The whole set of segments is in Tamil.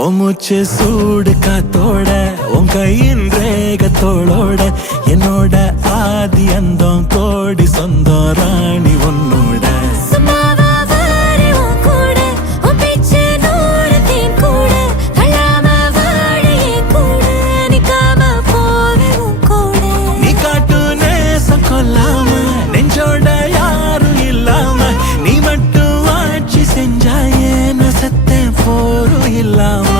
ஓ மூச்சு சூடு காத்தோட உன் கையின் ரேகத்தோளோட என்னோட ஆதி அந்தம் கோடி சொந்தம் ராணி உன்னோட நீ காட்டு நேசம் கொல்லாம நெஞ்சோட யாரும் இல்லாம நீ மட்டும் ஆட்சி செஞ்சாயே நான் செத்தேன் போரும் இல்லாம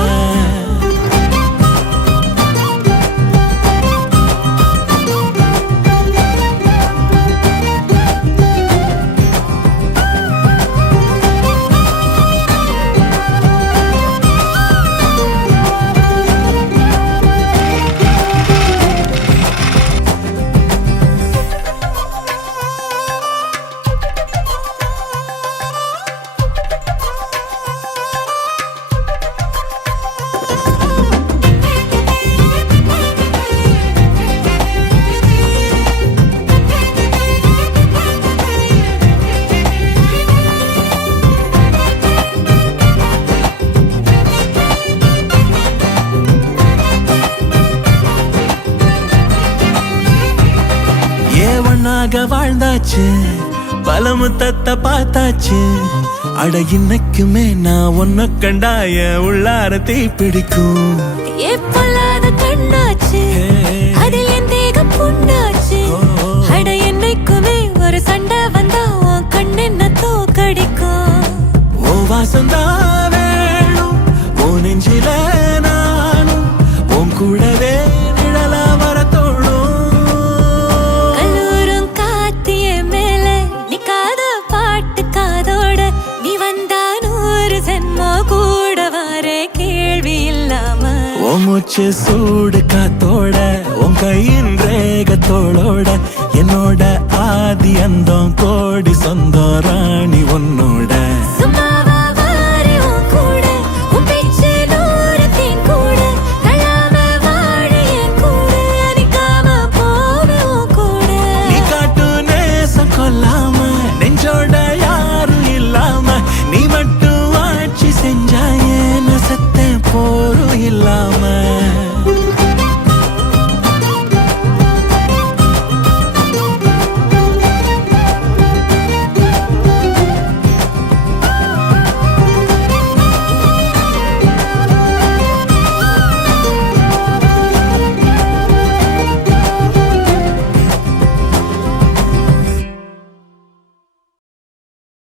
வாழ்ந்தாச்சு பல முத்தத்தை பார்த்தாச்சு அட இன்னைக்குமே நான் ஒன்ன கண்டாய உள்ளார தீ பிடிக்கும் கண்ணாச்சு அதில் என் தேகம் புண்ணாச்சு அட என்னைக்குமே ஒரு சண்டை வந்தா உன் கண்ணு என்ன தோக்கடிக்கும் ஓ வாசந்தா வேணும் ஓ நெஞ்சில நானும் உன் கூடவே நிழலா வர தோணும் மூச்சு சூடு காத்தோட உன் கையின் ரேகத்தோளோட என்னோட ஆதி அந்தம் கோடி சொந்தம் ராணி உன்னோட